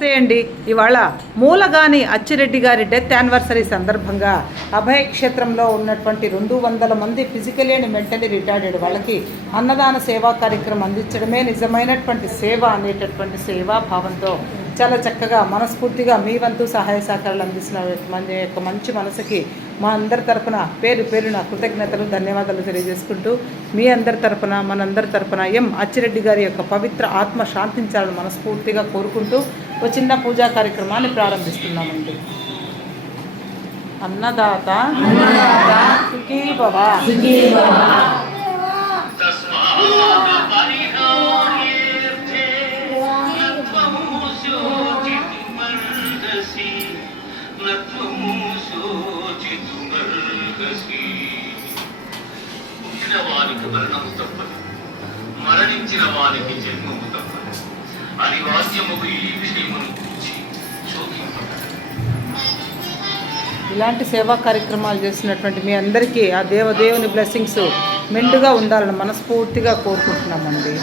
నమస్తే అండి. ఇవాళ మూలగాని అచ్చిరెడ్డి గారి డెత్ యానివర్సరీ సందర్భంగా అభయ క్షేత్రంలో ఉన్నటువంటి 200 మంది ఫిజికలీ అండ్ మెంటలీ రిటార్డెడ్ వాళ్ళకి అన్నదాన సేవా కార్యక్రమం అందించడమే నిజమైనటువంటి సేవ అనేటటువంటి సేవా భావంతో చాలా చక్కగా మనస్ఫూర్తిగా మీ వంతు సహాయ సహకారాలు అందిస్తున్న మన యొక్క మంచి మనసుకి మా అందరి తరపున పేరు పేరున కృతజ్ఞతలు ధన్యవాదాలు తెలియజేసుకుంటూ మీ అందరి తరపున మనందరి తరపున అచ్చిరెడ్డి గారి యొక్క పవిత్ర ఆత్మ శాంతించాలని మనస్ఫూర్తిగా కోరుకుంటూ ఒక చిన్న పూజా కార్యక్రమాన్ని ప్రారంభిస్తున్నామండి. అన్నదాత సుఖీ భవ. వారికి మరణము తప్పదు, మరణించిన వారికి జన్మము తప్పదు. అనివార్యము ఈ విషయమును గురించి శోధింపబడదు. ఇలాంటి సేవా కార్యక్రమాలు చేస్తున్నటువంటి మీ అందరికీ ఆ దేవుని బ్లెస్సింగ్స్ మెండుగా ఉండాలని మనస్ఫూర్తిగా కోరుకుంటున్నామండి.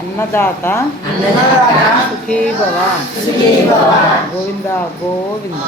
అన్నదాత సుఖీ భవ. గోవింద గోవింద.